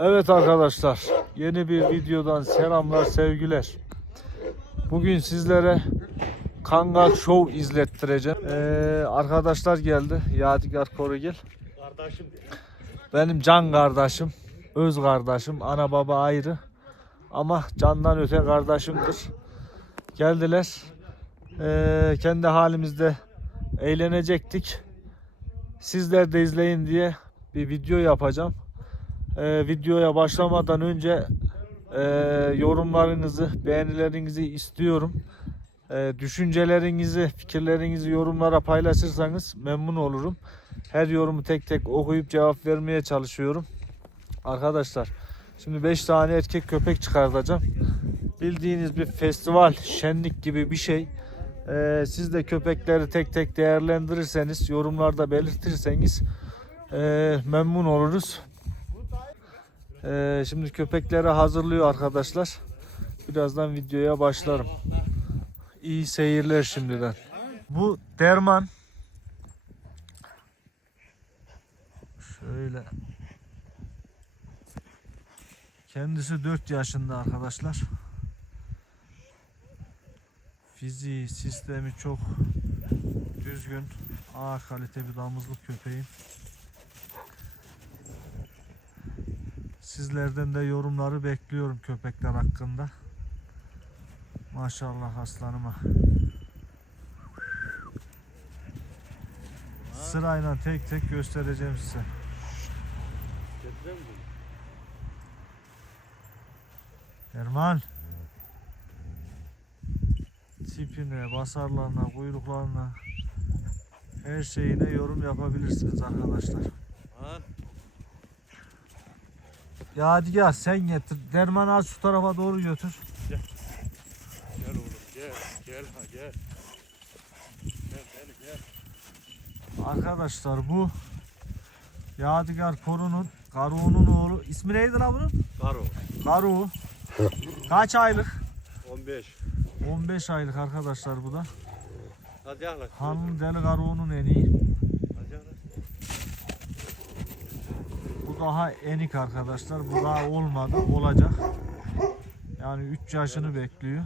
Evet arkadaşlar, yeni bir videodan selamlar, sevgiler. Bugün sizlere Kangal Show izlettireceğim. Ee, arkadaşlar geldi, Yadigar Korugil. Kardeşim. Benim can kardeşim, öz kardeşim, ana baba ayrı. Ama candan öte kardeşimdir. Geldiler. Ee, kendi halimizde eğlenecektik. Sizler de izleyin diye bir video yapacağım. Ee, videoya başlamadan önce e, yorumlarınızı, beğenilerinizi istiyorum. Ee, düşüncelerinizi, fikirlerinizi yorumlara paylaşırsanız memnun olurum. Her yorumu tek tek okuyup cevap vermeye çalışıyorum. Arkadaşlar şimdi 5 tane erkek köpek çıkartacağım. Bildiğiniz bir festival, şenlik gibi bir şey. Ee, siz de köpekleri tek tek değerlendirirseniz, yorumlarda belirtirseniz ee, memnun oluruz. Ee, şimdi köpekleri hazırlıyor arkadaşlar. Birazdan videoya başlarım. İyi seyirler şimdiden. Bu derman. Şöyle. Kendisi 4 yaşında arkadaşlar. Fiziği, sistemi çok düzgün. A kalite bir damızlık köpeğim. Sizlerden de yorumları bekliyorum köpekler hakkında. Maşallah aslanıma. Sırayla tek tek göstereceğim size. Erman. Tipine, basarlarına, kuyruklarına her şeyine yorum yapabilirsiniz arkadaşlar. Ha? Yadigar sen getir. Derman az şu tarafa doğru götür. Gel oğlum gel. Gel ha gel. Gel gel gel. Arkadaşlar bu Yadigar Koru'nun Karu'nun oğlu. İsmi neydi lan bunun? Karo. Karu. Kaç aylık? 15. 15 aylık arkadaşlar bu da. Hadi yaklaş. Hanım Deli Karu'nun en iyi. Hadi yaklaş. Bu daha enik arkadaşlar. Bu daha olmadı. Olacak. Yani 3 yaşını bekliyor.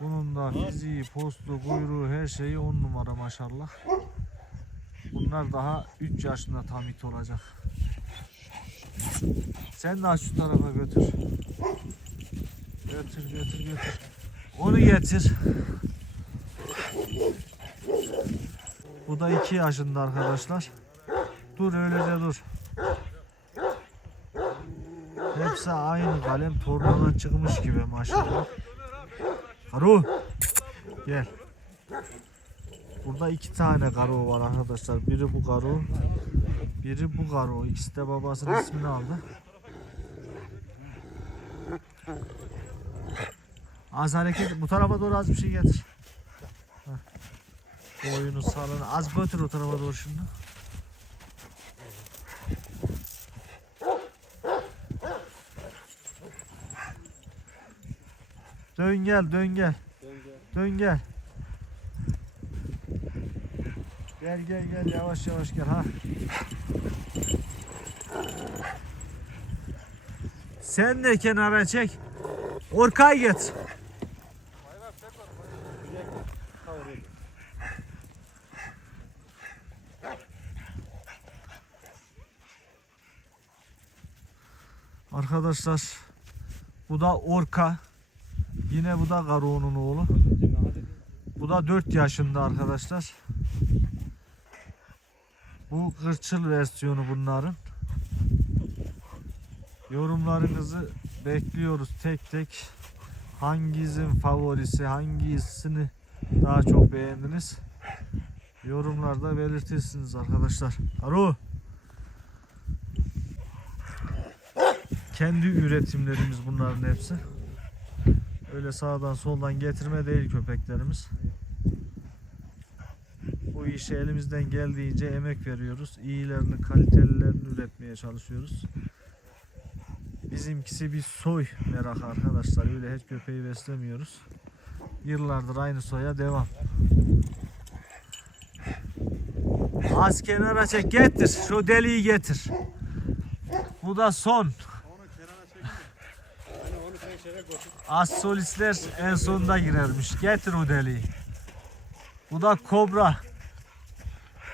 Bunun da fiziği, postu, kuyruğu her şeyi 10 numara maşallah. Bunlar daha 3 yaşında tam it olacak. Sen de aç şu tarafa götür. Götür götür götür. Onu getir. Bu da 2 yaşında arkadaşlar. Dur öylece dur. Hepsi aynı kalem tornadan çıkmış gibi maşallah. Karu. Gel. Burada iki tane karu var arkadaşlar. Biri bu karu. Biri bu karu. İkisi de babasının ismini aldı. Az hareket bu tarafa doğru az bir şey getir. Heh. Boyunu salını az götür o tarafa doğru şimdi. Dön gel dön gel. Dön gel. Dön gel. Gel gel gel yavaş yavaş gel ha. Sen de kenara çek. Orkay git. Arkadaşlar bu da Orka. Yine bu da Garo'nun oğlu. Bu da 4 yaşında arkadaşlar. Bu kırçıl versiyonu bunların. Yorumlarınızı bekliyoruz tek tek. Hanginizin favorisi, hangisini daha çok beğendiniz? Yorumlarda belirtirsiniz arkadaşlar. Alo. Kendi üretimlerimiz bunların hepsi. Öyle sağdan soldan getirme değil köpeklerimiz. Bu işe elimizden geldiğince emek veriyoruz. İyilerini, kalitelilerini üretmeye çalışıyoruz. Bizimkisi bir soy merakı arkadaşlar. Öyle hiç köpeği beslemiyoruz. Yıllardır aynı soya devam. Az kenara çek getir. Şu deliği getir. Bu da son. Onu kenara çekin. Hani onu sen şeye. Az solistler en sonunda girermiş. Getir o deliği. Bu da kobra.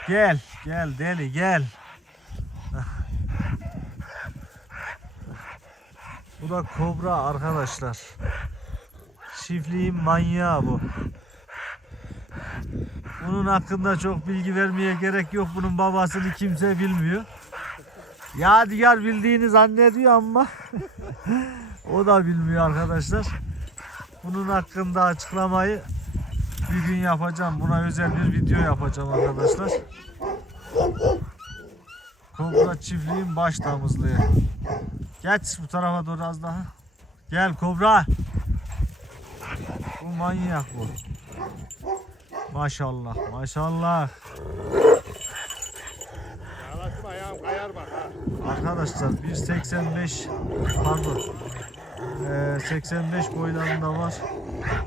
Gel, gel deli gel. Bu da kobra arkadaşlar. Çiftliğin manyağı bu. Bunun hakkında çok bilgi vermeye gerek yok. Bunun babasını kimse bilmiyor. Yadigar bildiğini zannediyor ama o da bilmiyor arkadaşlar. Bunun hakkında açıklamayı bir gün yapacağım. Buna özel bir video yapacağım arkadaşlar. Kobra çiftliğin baş damızlığı. Geç bu tarafa doğru az daha. Gel kobra. Bu manyak bu. Maşallah maşallah. Arkadaşlar 1.85 pardon 85 boylarında var.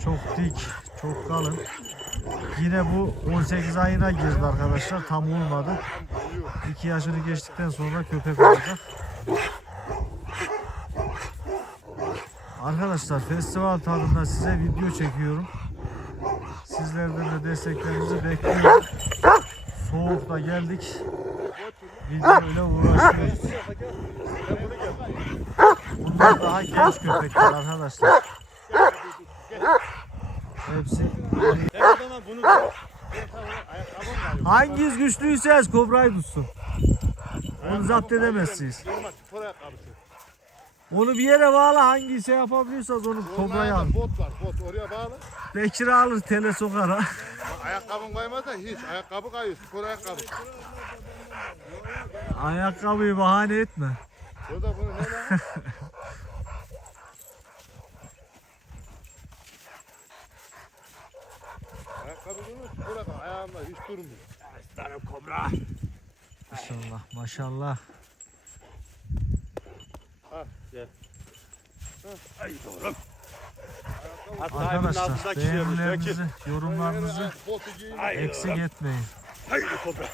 Çok dik, çok kalın. Yine bu 18 ayına girdi arkadaşlar. Tam olmadı. 2 yaşını geçtikten sonra köpek olacak. Arkadaşlar festival tadında size video çekiyorum. Sizlerden de desteklerinizi bekliyorum. Soğukta geldik. Video ile uğraşıyoruz. Bunlar daha genç köpekler arkadaşlar. Hepsi. Da. Hanginiz güçlüyse kobrayı tutsun. Onu zapt edemezsiniz. Onu bir yere bağla hangi şey yapabiliyorsanız onu alın. Normalde bot var bot oraya bağlı. Bekir alır tele sokar ha. Ayakkabın kaymazsa hiç. Ayakkabı kayıyor spor ayakkabı. Ayakkabıyı bahane etme. O da bunu ne lan? Ayakkabı bunu spor ayakkabı. Ayağımda hiç durmuyor. Aslanım kobra. Maşallah maşallah. Ha gel. Ay doğru. Arkadaşlar beğenilerinizi, yorumlarınızı eksik etmeyin. Haydi kobra.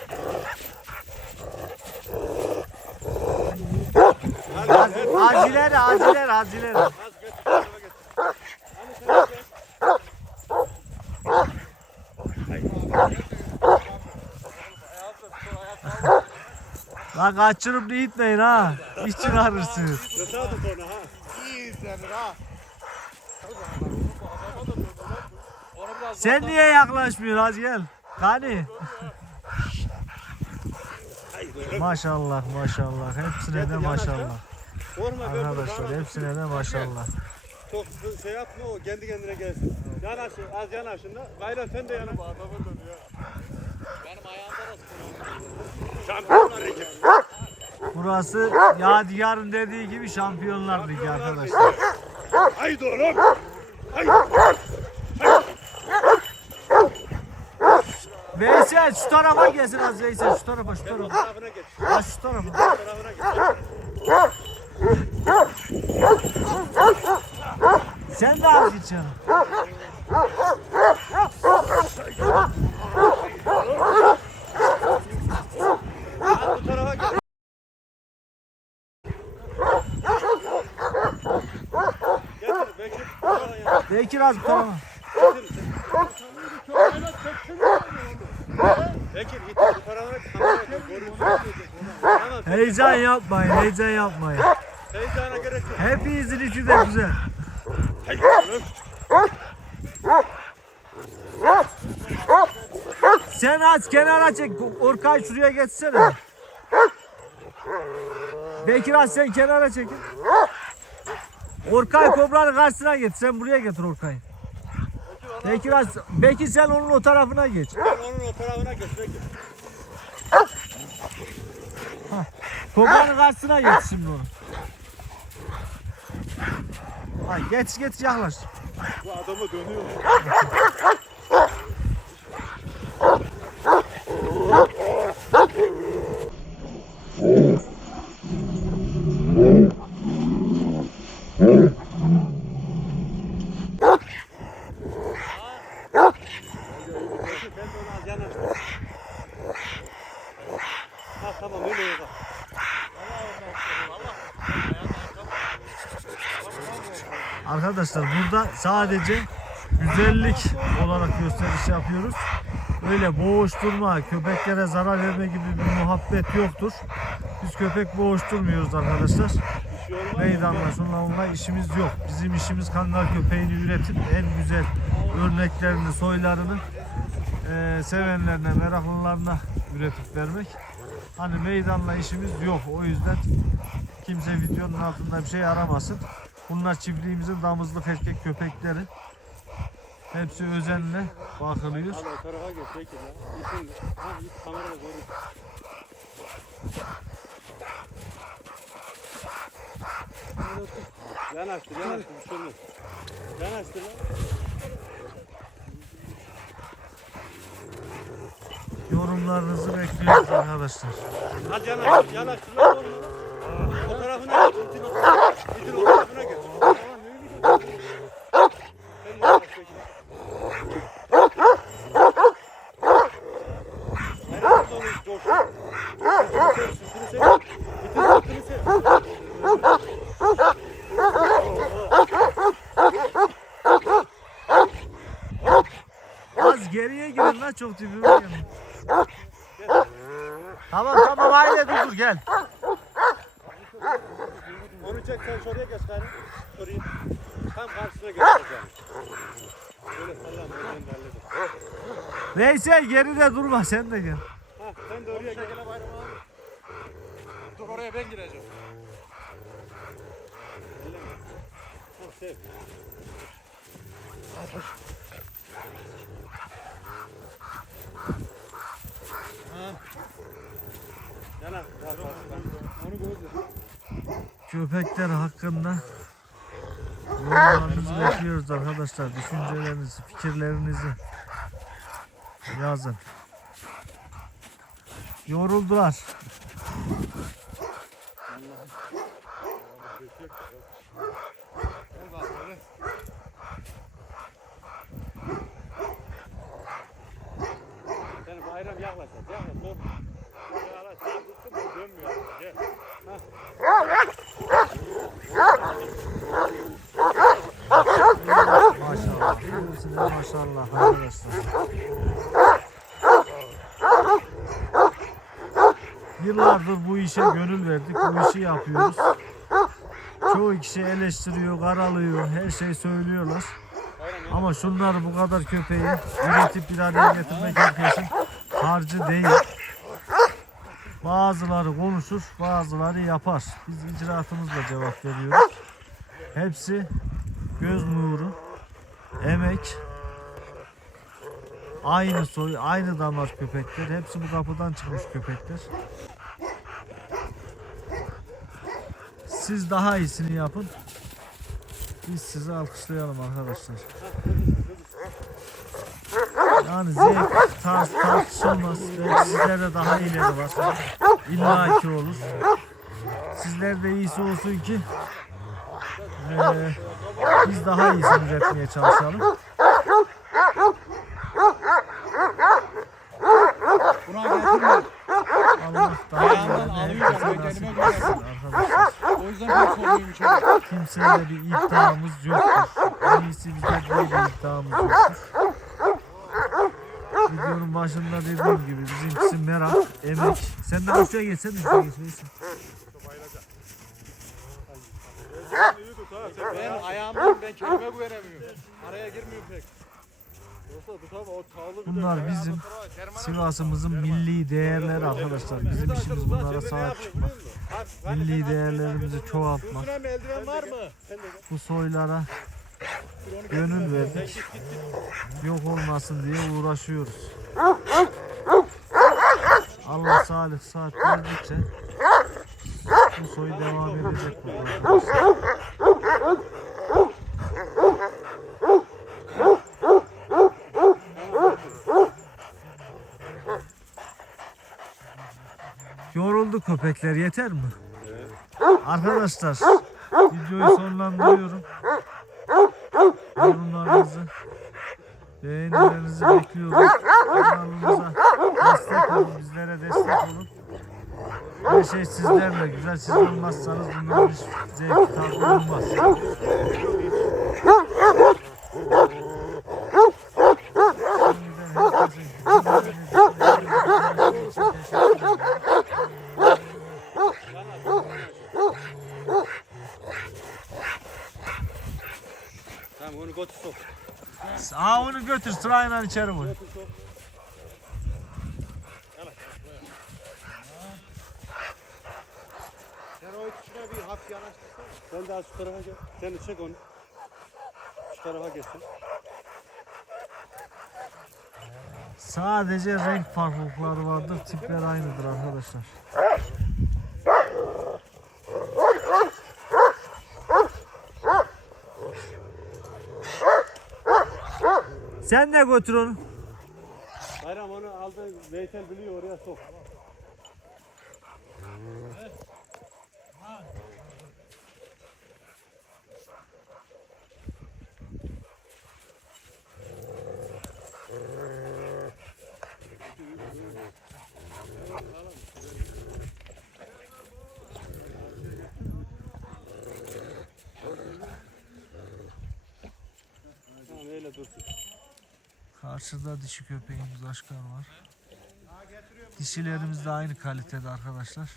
Aciler aciler aciler. Lan kaçırıp da gitmeyin ha. İş çıkarırsınız. Sen niye yaklaşmıyorsun hadi gel. Kani. Maşallah maşallah. Hepsine de maşallah. Sorma Arkadaşlar hepsine de maşallah. çok şey yapma o kendi kendine gelsin. Yanaş az yanaşında. Gayra sen de yana. Bu adamı dönüyor. Benim ayağımda da Şampiyonlar Ligi. Burası Yadigar'ın dediği gibi Şampiyonlar Ligi arkadaşlar. Haydi oğlum. Veysel şu tarafa gelsin az Veysel şu tarafa şu tarafa. Ha şu tarafa. Sen de az git canım. Bekir az bu tarafa. Bekir git bu. Heyecan yapmayın heyecan yapmayın. Heyecana gerek yok. Hepinizin içi de güzel. Sen aç kenara çek. Orkay şuraya geçsene. Bekir aç sen kenara çek. Orkay kobranın karşısına geç. Sen buraya getir Orkay'ı. Bekir aç. Bekir sen onun o tarafına geç. Sen onun o tarafına geç Bekir. Kobranın karşısına geç şimdi onu. Ay geç geç yaklaş. Bu adamı dönüyor. Ben de onu az yanaştım. Ha tamam öyle yok. Arkadaşlar burada sadece güzellik olarak gösteriş yapıyoruz. Öyle boğuşturma, köpeklere zarar verme gibi bir muhabbet yoktur. Biz köpek boğuşturmuyoruz arkadaşlar. Meydanla şunla işimiz yok. Bizim işimiz kangal köpeğini üretip en güzel örneklerini, soylarını eee, sevenlerine, meraklılarına üretip vermek. Hani meydanla işimiz yok. O yüzden kimse videonun altında bir şey aramasın. Bunlar çiftliğimizin damızlık erkek köpekleri. Hepsi özenle bakılıyor. Bir şey olmaz. Lan. Yorumlarınızı bekliyoruz arkadaşlar. Hadi lan oğlum. O tarafına geç. İtin o, itin o tarafına geç. Tamam yürü git. Sen yanaş çekil. Nereye gidiyorsun coşun? Sütünü sev, sütünü sev. İtin sütünü sev. Az geriye girin lan çok gelin. Tamam tamam aile dur dur gel. Onu çek sen şuraya geç gari. Şuraya. Tam karşısına geç. yani. Şöyle sallan ben de hallederim. Veysel geride durma sen de gel. Ha sen de oraya gel. Dur oraya ben gireceğim. Ha sev. Yana. Köpekler hakkında yorumlarınızı bekliyoruz arkadaşlar. Düşüncelerinizi, fikirlerinizi yazın. Yoruldular. Bayram yaklaş. Yaklaş. Dönmüyor. Gel. Maşallah. Maşallah arkadaşlar. Yıllardır bu işe gönül verdik. Bu işi yapıyoruz. Çoğu kişi eleştiriyor, karalıyor, her şey söylüyorlar. Ama şunları bu kadar köpeği üretip bir araya getirmek herkesin harcı değil. Bazıları konuşur, bazıları yapar. Biz icraatımızla cevap veriyoruz. Hepsi göz nuru, emek, aynı soy, aynı damar köpekler. Hepsi bu kapıdan çıkmış köpekler. Siz daha iyisini yapın. Biz sizi alkışlayalım arkadaşlar. Yani zevk tarz, tartışılmaz. Belki sizlerde daha iyileri var. İlla ki olur. Sizlerde iyisi olsun ki eee, biz daha iyisini üretmeye çalışalım. Buna getirme. Allah daha Ayağından iyilerini alıyor, herkese ben nasip kendime etsin arkadaşlar. O yüzden ben soruyorum içeri. Kimseyle bir iddiamız yoktur. En iyisi böyle bir iddiamız yoktur. Videonun başında dediğim gibi bizimkisi merak, emek. Sen de aşağıya geçsen de tut ha. Sen Ben ayağımdan ben kendime güvenemiyorum. Araya girmiyorum pek. Bunlar bizim Sivas'ımızın milli değerleri arkadaşlar. Bizim işimiz bunlara sahip çıkmak. Milli değerlerimizi çoğaltmak. Bu soylara gönül verdik. Yok olmasın diye uğraşıyoruz. Allah sağlık saat verdikçe bu soy devam edecek burada arkadaşlar. Yoruldu köpekler yeter mi? Arkadaşlar videoyu sonlandırıyorum. Yorumlarınızı beğenilerinizi bekliyoruz. Kanalımıza destek olun, bizlere destek olun. Her şey sizlerle güzel siz olmazsanız bunların hiç zevki tadı olmaz. Tamam onu götür sok. Götür sırayla içeri sok. Sen o ikisine bir hafif yanaştırsana. Sen daha şu tarafa gel. Sen çek onu. Şu tarafa geçsin. Sadece renk farklılıkları vardır. Tipler aynıdır arkadaşlar. Sen de götür onu. Bayram onu aldı. Veysel biliyor oraya sok. Tamam öyle dursun. Karşıda dişi köpeğimiz Aşkar var. Dişilerimiz de aynı kalitede arkadaşlar.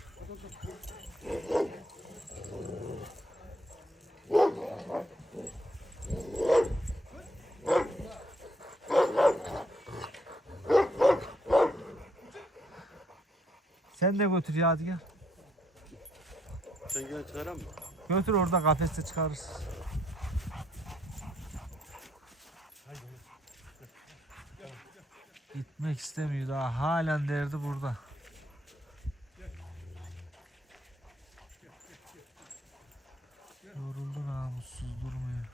Sen de götür ya hadi gel. Sen gel çıkaran mı? Götür orada kafeste çıkarırız. Gitmek istemiyor daha. Halen derdi burada. Yoruldu namussuz durmuyor.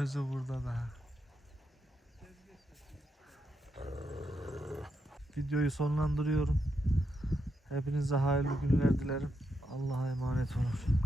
Özü burada daha. Videoyu sonlandırıyorum. Hepinize hayırlı günler dilerim. Allah'a emanet olun.